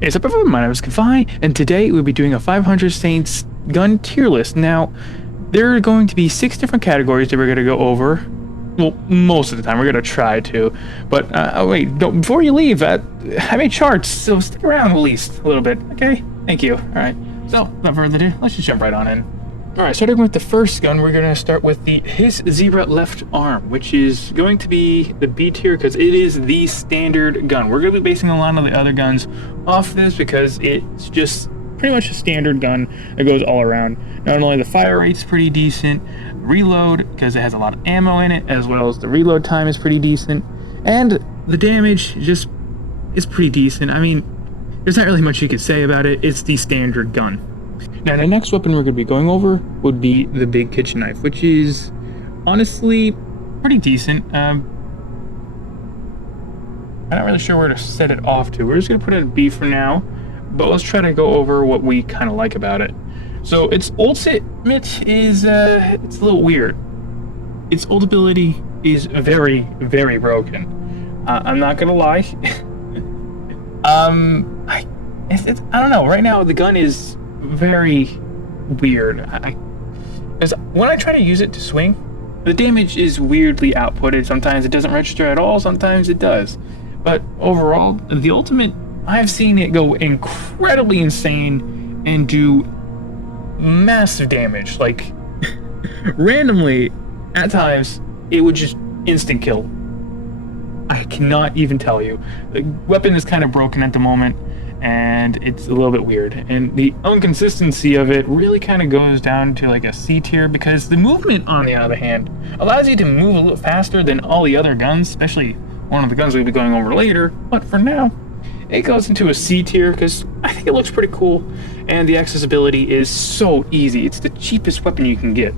Hey, what's up everyone, my name is 𝒊𝒈, and today we'll be doing a 500 Saints gun tier list. Now, there are going to be 6 different categories that we're going to go over. Well, most of the time, we're going to try to. But, wait, before you leave, I made charts, so stick around at least a little bit, okay? Thank you. Alright, so, without further ado, let's just jump right on in. Alright, starting with the first gun, we're going to start with the his zebra left arm, which is going to be the B tier because it is the standard gun. We're going to be basing a lot of the other guns off this because it's just pretty much a standard gun that goes all around. Not only the fire rate's pretty decent, reload, because it has a lot of ammo in it, as well as the reload time is pretty decent, and the damage just is pretty decent. I mean, there's not really much you could say about it. It's the standard gun. Now, the next weapon we're going to be going over would be the big kitchen knife, which is honestly pretty decent. I'm not really sure where to set it off to. We're just going to put it at B for now, but let's try to go over what we kind of like about it. So its ultimate is it's a little weird. Its ult ability is very, very broken. I'm not gonna lie. I don't know. Right now the gun is very weird. Because when I try to use it to swing, the damage is weirdly outputted. Sometimes it doesn't register at all. Sometimes it does. But overall, the ultimate, I've seen it go incredibly insane and do massive damage. Like, randomly, at times, it would just instant kill. I cannot even tell you. The weapon is kind of broken at the moment, and it's a little bit weird. And the inconsistency of it really kind of goes down to like a C tier, because the movement, on the other hand, allows you to move a little faster than all the other guns, especially one of the guns we'll be going over later. But for now, it goes into a C tier because I think it looks pretty cool, and the accessibility is so easy. It's the cheapest weapon you can get.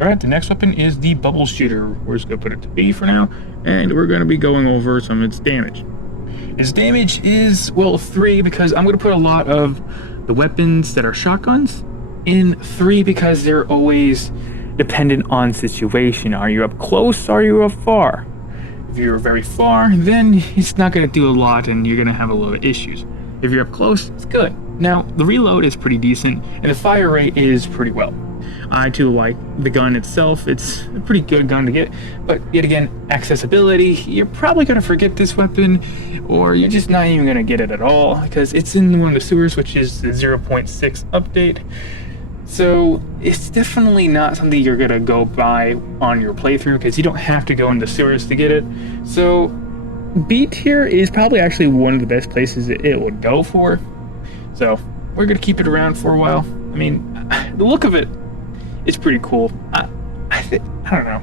Alright, the next weapon is the bubble shooter. We're just going to put it to B for now, and we're going to be going over some of its damage. Its damage is, well, 3, because I'm going to put a lot of the weapons that are shotguns in 3 because they're always dependent on situation. Are you up close? Are you up far? If you're very far, then it's not going to do a lot and you're going to have a lot of issues. If you're up close, it's good. Now, the reload is pretty decent and the fire rate is pretty well. I too like the gun itself. It's a pretty good gun to get, but yet again, accessibility, you're probably going to forget this weapon, or you're just not even going to get it at all because it's in one of the sewers, which is the 0.6 update. So it's definitely not something you're gonna go buy on your playthrough because you don't have to go into sewers to get it. So B tier is probably actually one of the best places it would go for. So we're gonna keep it around for a while. I mean, the look of it is pretty cool. I don't know.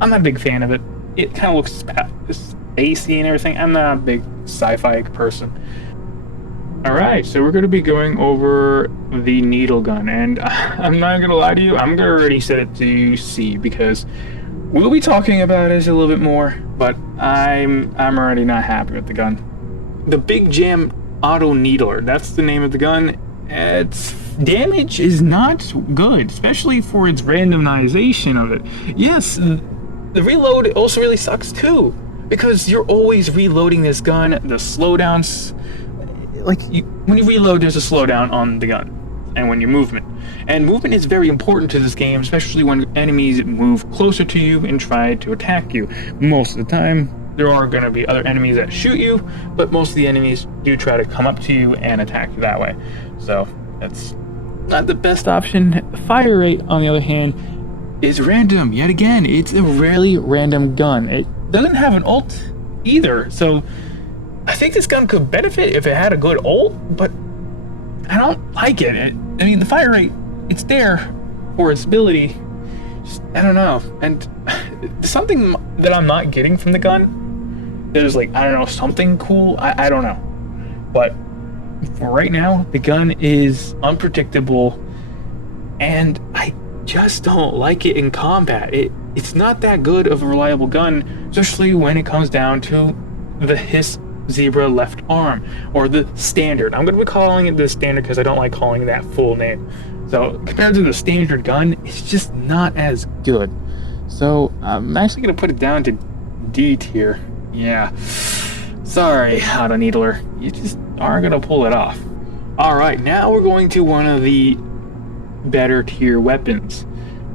I'm not a big fan of it. It kind of looks spacey and everything. I'm not a big sci-fi person. Alright, so we're going to be going over the needle gun, and I'm not going to lie to you, I'm going to already set it to C, because we'll be talking about it a little bit more, but I'm already not happy with the gun. The Big Jam Auto Needler, that's the name of the gun. Its damage is not good, especially for its randomization of it. Yes, the reload also really sucks too, because you're always reloading this gun, the slowdowns. Like, when you reload, there's a slowdown on the gun, and when you movement. And movement is very important to this game, especially when enemies move closer to you and try to attack you. Most of the time, there are going to be other enemies that shoot you, but most of the enemies do try to come up to you and attack you that way. So, that's not the best option. The fire rate, on the other hand, is random. Yet again, it's a really random gun. It doesn't have an ult either, so I think this gun could benefit if it had a good ult, but I don't like it. I mean, the fire rate, it's there for its ability. Just, I don't know. And something that I'm not getting from the gun, there's like, I don't know, something cool. I don't know. But for right now, the gun is unpredictable, and I just don't like it in combat. It's not that good of a reliable gun, especially when it comes down to the his zebra left arm, or the standard. I'm going to be calling it the standard because I don't like calling that full name. So compared to the standard gun, it's just not as good. So I'm actually going to put it down to D tier. Yeah. Sorry, Auto Needler, you just aren't gonna pull it off. Alright, now we're going to one of the better tier weapons.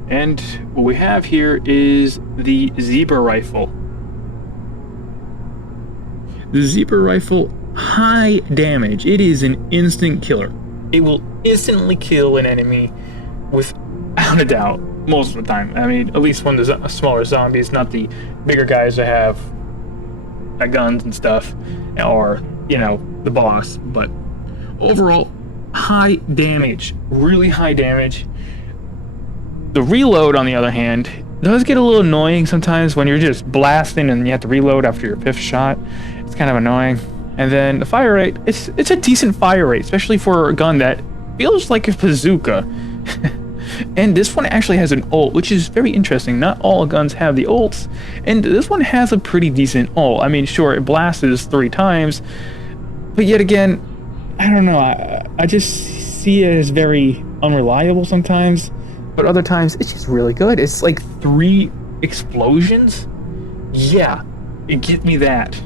And what we have here is the Zebra Rifle. The Zebra Rifle, high damage. It is an instant killer. It will instantly kill an enemy without a doubt, most of the time. I mean, at least when there's smaller zombies, not the bigger guys that have guns and stuff, or, you know, the boss. But overall, high damage, really high damage. The reload, on the other hand, does get a little annoying sometimes when you're just blasting and you have to reload after your 5th shot. It's kind of annoying. And then the fire rate, it's a decent fire rate, especially for a gun that feels like a bazooka. And this one actually has an ult, which is very interesting. Not all guns have the ults, and this one has a pretty decent ult. I mean, sure, it blasts 3 times, but yet again, I don't know, I just see it as very unreliable sometimes, but other times it's just really good. It's like 3 explosions? Yeah, it gives me that.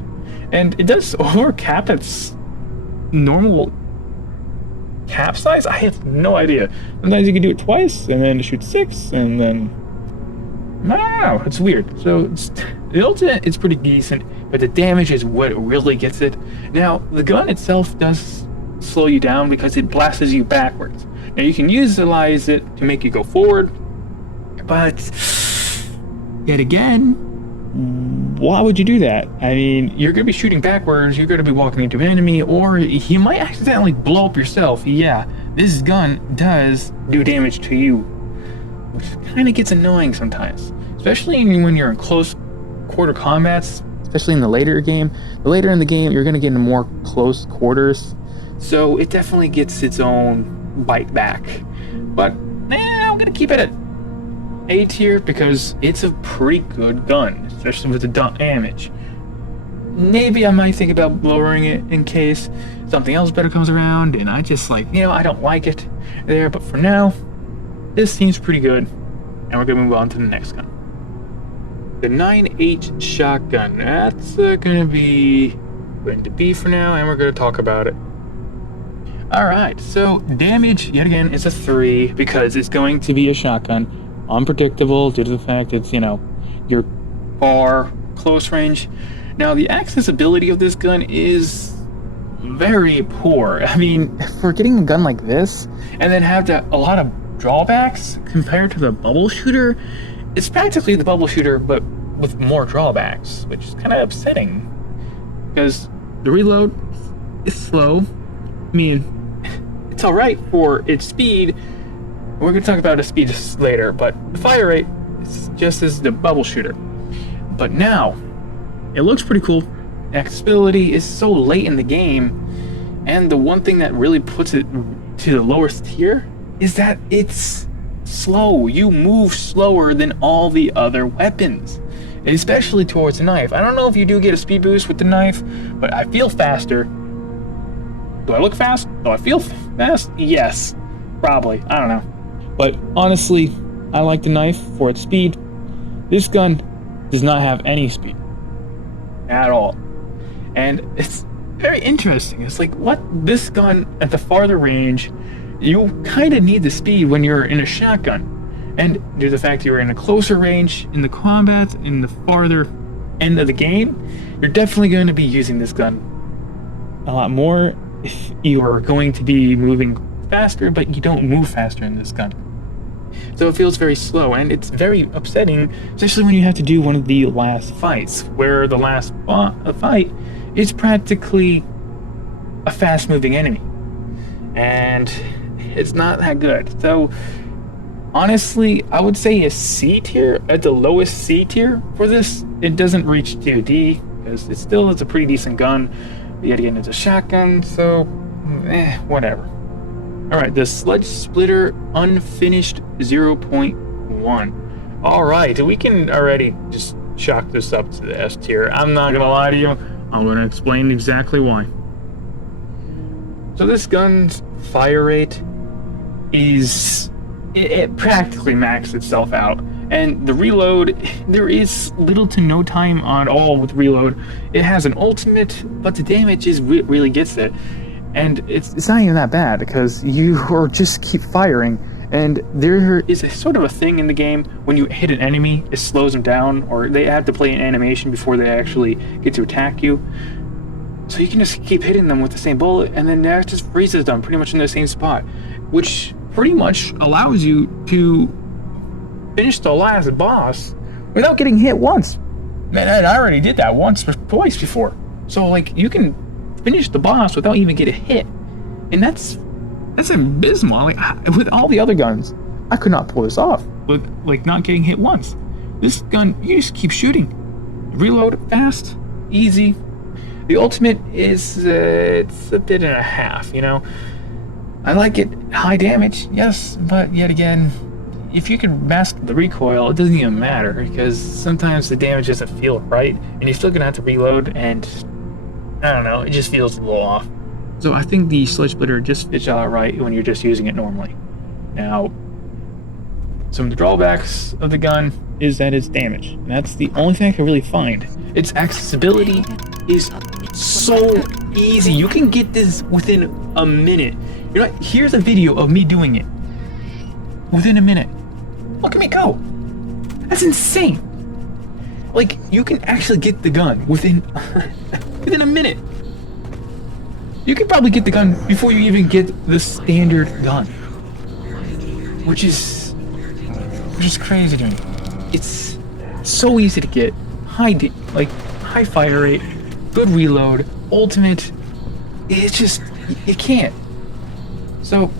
And it does overcap its normal cap size? I have no idea. Sometimes you can do it twice, and then shoot 6, and then... I don't know, it's weird. So, the ultimate is pretty decent, but the damage is what really gets it. Now, the gun itself does slow you down because it blasts you backwards. Now, you can utilize it to make you go forward, but... yet again... why would you do that? I mean, you're going to be shooting backwards, you're going to be walking into an enemy, or you might accidentally blow up yourself. Yeah, this gun does do damage to you, which kind of gets annoying sometimes, especially when you're in close quarter combats, especially in the later game. The later in the game, you're going to get into more close quarters, so it definitely gets its own bite back. But I'm going to keep it at A tier because it's a pretty good gun, especially with the damage. Maybe I might think about lowering it in case something else better comes around and I just like, you know, I don't like it there, but for now, this seems pretty good. And we're gonna move on to the next gun. The 9H shotgun, that's going to be B for now, and we're gonna talk about it. Alright, so damage, yet again, is a 3 because it's going to be a shotgun. Unpredictable due to the fact it's, you know, you're far close range. Now, the accessibility of this gun is very poor. I mean, for getting a gun like this and then have a lot of drawbacks compared to the bubble shooter, it's practically the bubble shooter but with more drawbacks, which is kind of upsetting because the reload is slow. I mean, it's alright for its speed. We're going to talk about its speed later, but the fire rate is just as the bubble shooter. But now, it looks pretty cool. Accessibility is so late in the game, and the one thing that really puts it to the lowest tier is that it's slow. You move slower than all the other weapons, especially towards the knife. I don't know if you do get a speed boost with the knife, but I feel faster. Do I look fast? Do I feel fast? Yes, probably. I don't know. But honestly, I like the knife for its speed. This gun does not have any speed at all. And it's very interesting. It's like, what? This gun at the farther range, you kind of need the speed when you're in a shotgun. And due to the fact you're in a closer range in the combat, in the farther end of the game, you're definitely going to be using this gun a lot more if you are going to be moving faster, but you don't move faster in this gun. So it feels very slow, and it's very upsetting, especially when you have to do one of the last fights, where the last fight is practically a fast-moving enemy. And it's not that good. So, honestly, I would say a C tier, at the lowest C tier for this. It doesn't reach to D, because it still is a pretty decent gun. But yet again, it's a shotgun, so, whatever. Alright, the Sludge Splitter Unfinished 0.1. Alright, we can already just chalk this up to the S tier. I'm not gonna lie to you, I'm gonna explain exactly why. So this gun's fire rate is... it practically maxed itself out. And the reload, there is little to no time at all with reload. It has an ultimate, but the damage is really gets it. And it's not even that bad because you are just keep firing. And there is a sort of a thing in the game when you hit an enemy, it slows them down, or they have to play an animation before they actually get to attack you. So you can just keep hitting them with the same bullet, and then that just freezes them pretty much in the same spot, which pretty much allows you to finish the last boss without getting hit once. Man, I already did that once or twice before. So like you can finish the boss without even getting hit, and that's abysmal. Like, with all the other guns, I could not pull this off with like not getting hit once. This gun, you just keep shooting, reload fast, easy. The ultimate is it's a bit and a half, you know. I like it high damage, yes, but yet again, if you can master the recoil, it doesn't even matter because sometimes the damage doesn't feel right, and you're still gonna have to reload, and I don't know, it just feels a little off. So I think the Sludge Splitter just fits out right when you're just using it normally. Now, some of the drawbacks of the gun is that it's damage. And that's the only thing I can really find. Its accessibility is so easy. You can get this within a minute. You know what? Here's a video of me doing it. Within a minute. Look at me go. That's insane. Like, you can actually get the gun within within a minute. You can probably get the gun before you even get the standard gun, which is crazy to me. It's so easy to get, high fire rate, good reload, ultimate. It's just, you can't. So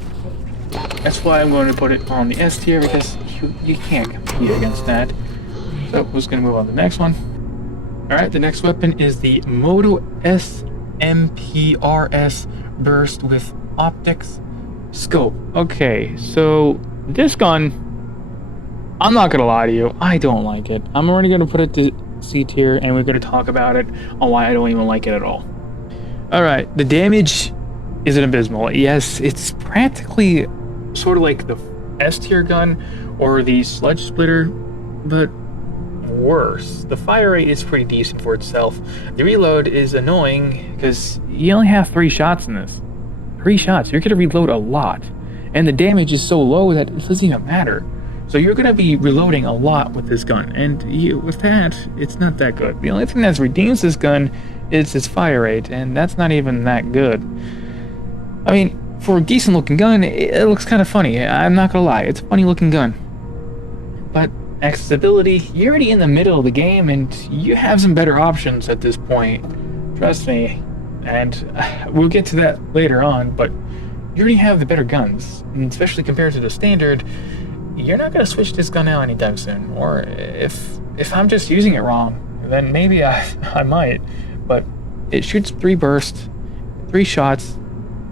that's why I'm going to put it on the S tier, because you can't compete against that. So we're just going to move on to the next one. Alright, the next weapon is the Moto SMP-RS burst with optics scope. Okay, so this gun, I'm not gonna lie to you, I don't like it. I'm already gonna put it to C tier, and we're gonna talk about it on why I don't even like it at all. Alright, the damage isn't abysmal. Yes, it's practically sort of like the S tier gun or the Sludge Splitter, but worse. The fire rate is pretty decent for itself. The reload is annoying because you only have 3 shots in this. 3 shots, you're gonna reload a lot. And the damage is so low that it doesn't even matter. So you're gonna be reloading a lot with this gun, and with that, it's not that good. The only thing that redeems this gun is its fire rate, and that's not even that good. I mean, for a decent looking gun, it looks kind of funny. I'm not gonna lie, it's a funny looking gun. But accessibility, you're already in the middle of the game, and you have some better options at this point. Trust me. And we'll get to that later on, but you already have the better guns, and especially compared to the standard, you're not going to switch this gun out anytime soon. Or if I'm just using it wrong, then maybe I might. But it shoots 3 bursts, 3 shots,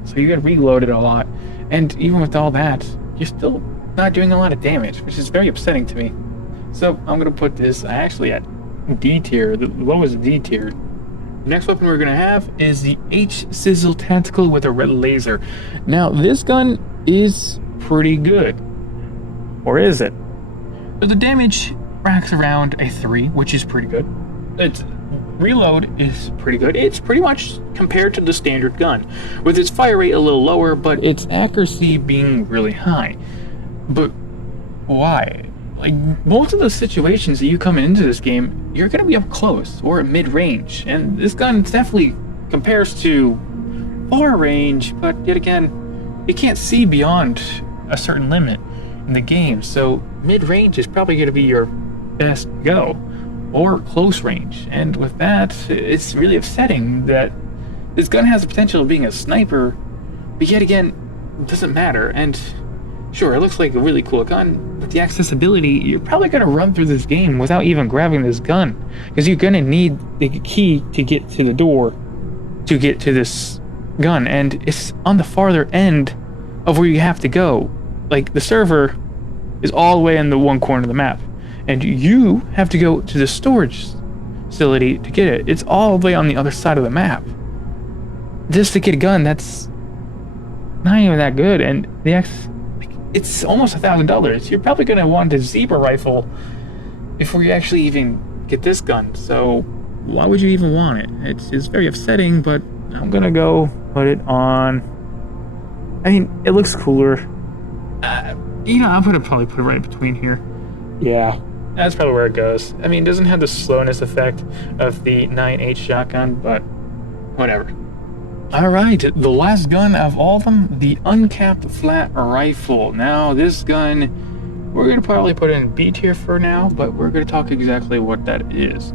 so you got to reload it a lot. And even with all that, you're still not doing a lot of damage, which is very upsetting to me. So I'm going to put this actually at D tier, the lowest D tier. The next weapon we're going to have is the H-Sizzle Tactical with a red laser. Now, this gun is pretty good. Or is it? So the damage racks around a 3, which is pretty good. Its reload is pretty good. It's pretty much compared to the standard gun, with its fire rate a little lower, but its accuracy being really high. But why? Like, most of the situations that you come into this game, you're going to be up close or at mid-range, and this gun definitely compares to far range, but yet again, you can't see beyond a certain limit in the game, so mid-range is probably going to be your best go, or close range. And with that, it's really upsetting that this gun has the potential of being a sniper, but yet again, it doesn't matter. And sure, it looks like a really cool gun, but the accessibility, you're probably going to run through this game without even grabbing this gun, because you're going to need the key to get to the door to get to this gun, and it's on the farther end of where you have to go. Like, the server is all the way in the one corner of the map, and you have to go to the storage facility to get it. It's all the way on the other side of the map. Just to get a gun that's not even that good, and it's almost $1,000. You're probably gonna want a zebra rifle before you actually even get this gun. So why would you even want it? It's very upsetting, but I'm gonna go put it on. I mean, it looks cooler. You know, I'm gonna probably put it right between here. Yeah, that's probably where it goes. I mean, it doesn't have the slowness effect of the 9.8 shotgun, but whatever. All right, the last gun of all of them, the uncapped flat rifle. Now, this gun, we're gonna probably put it in B tier for now, but we're gonna talk exactly what that is.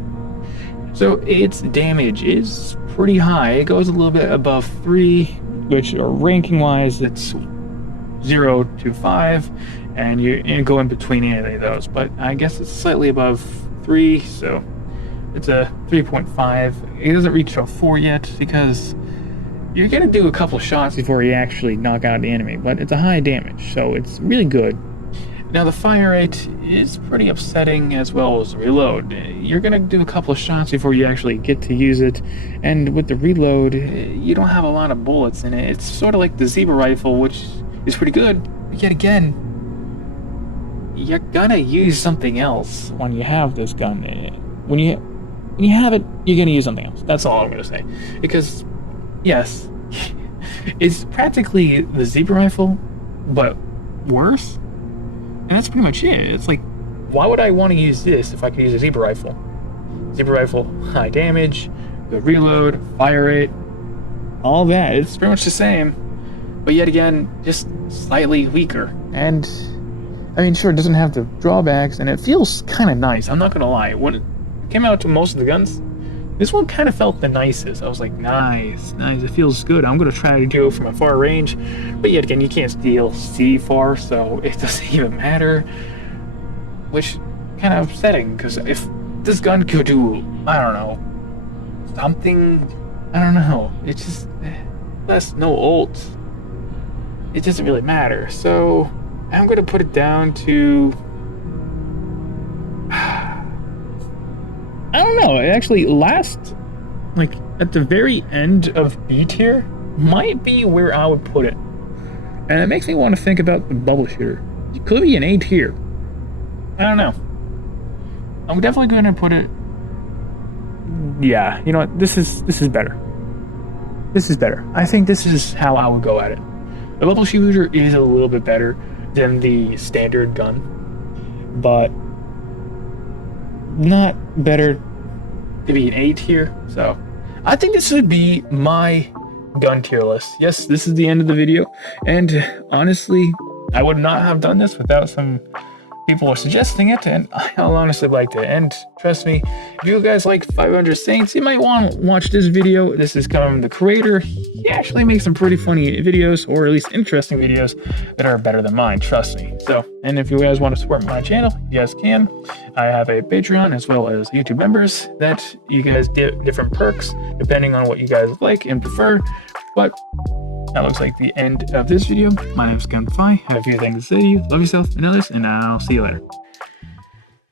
So its damage is pretty high. It goes a little bit above 3, which ranking-wise, it's 0 to 5, and you go in between any of those. But I guess it's slightly above 3, so it's a 3.5. It doesn't reach a 4 yet because you're gonna do a couple shots before you actually knock out the enemy. But it's a high damage, so it's really good. Now the fire rate is pretty upsetting as well as reload. You're gonna do a couple of shots before you actually get to use it, and with the reload, you don't have a lot of bullets in it. It's sort of like the zebra rifle, which is pretty good, but yet again, you're gonna use something else when you have this gun. When you have it, you're gonna use something else. That's all I'm gonna say. Because, yes, it's practically the zebra rifle, but worse. And that's pretty much it. It's like, why would I want to use this if I could use a zebra rifle? Zebra rifle, high damage, good reload, fire rate, all that. It's pretty much the same, but yet again, just slightly weaker. And I mean, sure, it doesn't have the drawbacks, and it feels kind of nice. I'm not gonna lie. When it came out to most of the guns, this one kind of felt the nicest. I was like, nice, nice. It feels good. I'm gonna try to do it from a far range, but yet again, you can't steal C4, so it doesn't even matter. Which kind of upsetting, because if this gun could do, I don't know, something, I don't know. It's just less no ult. It doesn't really matter. So I'm gonna put it down to. I don't know, it actually last, like, at the very end of B tier, might be where I would put it. And it makes me want to think about the bubble shooter. It could be an A tier. I don't know. I'm definitely going to put it. Yeah, you know what? This is better. This is better. I think this is how I would go at it. The bubble shooter is a little bit better than the standard gun, but not better to be an A tier. So I think this would be my gun tier list. Yes, this is the end of the video, and honestly, I would not have done this without some people were suggesting it, and I'll honestly liked it. And trust me, if you guys like 500 Saints, you might want to watch this video. This is coming from the creator. He actually makes some pretty funny videos, or at least interesting videos that are better than mine, trust me. So, and if you guys want to support my channel, you guys can. I have a Patreon as well as YouTube members that you guys get different perks depending on what you guys like and prefer. But that looks like the end of this video. My name is 𝑩𝒊𝒈 𝑲𝒊𝒕𝒄𝒉𝒆𝒏. I have a few things to say to you. Love yourself and others, and I'll see you later.